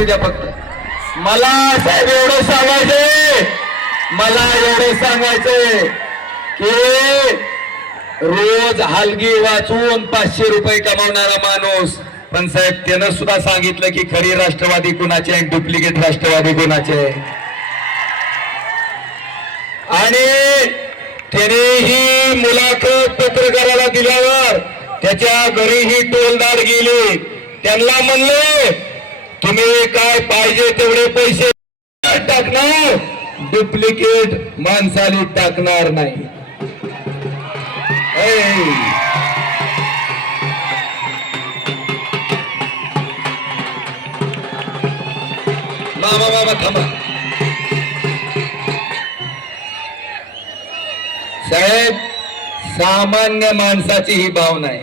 येऊ द्या फक्त. मला साहेब एवढं सांगायचंय, मला एवढं सांगायचंय की रोज हलगी वाचून 500 रुपये कमावणारा माणूस, पण साहेब त्यानं सुद्धा सांगितलं की खरी राष्ट्रवादी कुणाची आहे, डुप्लिकेट राष्ट्रवादी कुणाची आहे. आणि त्याने ही मुलाखत पत्रकाराला दिल्यावर त्याच्या घरी ही टोलदार गेली. त्यांना म्हणले तुम्ही काय पाहिजे तेवढे पैसे टाकणार, डुप्लिकेट माणसाली टाकणार नाही. बाबा थांबा साहेब, सामान्य माणसाची ही भावना आहे,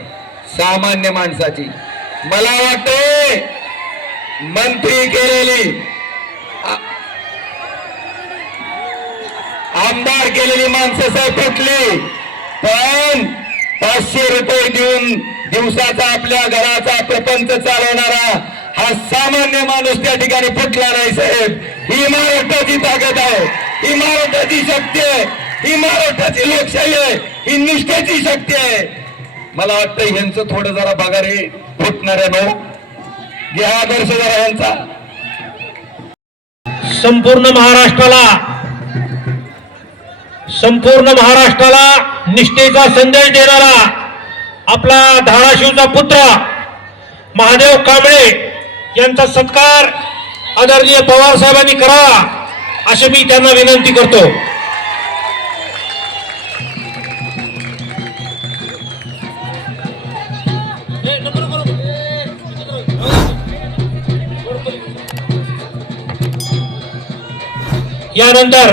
सामान्य माणसाची. मला वाटते मंत्री केलेली, आमदार केलेली माणसं साहेब फुटली, पण 500 रुपये देऊन दिवसाचा आपल्या घराचा प्रपंच चालवणारा हा सामान्य माणूस त्या ठिकाणी फुटला नाही साहेब. ही महाराष्ट्राची ताकद आहे, ही महाराष्ट्राची शक्ती आहे, ही महाराष्ट्राची लोकशाही आहे, ही निष्ठेची शक्ती आहे. मला वाटतं यांचं थोडं जरा बघा रे फुटणाऱ्या भाऊ, घ्या आदर्श जरा यांचा. संपूर्ण महाराष्ट्राला निष्ठेचा संदेश देणारा आपला धाराशिवचा पुत्र महादेव कांबळे यांचा सत्कार आदरणीय पवार साहेबांनी करावा अशी मी त्यांना विनंती करतो. यानंतर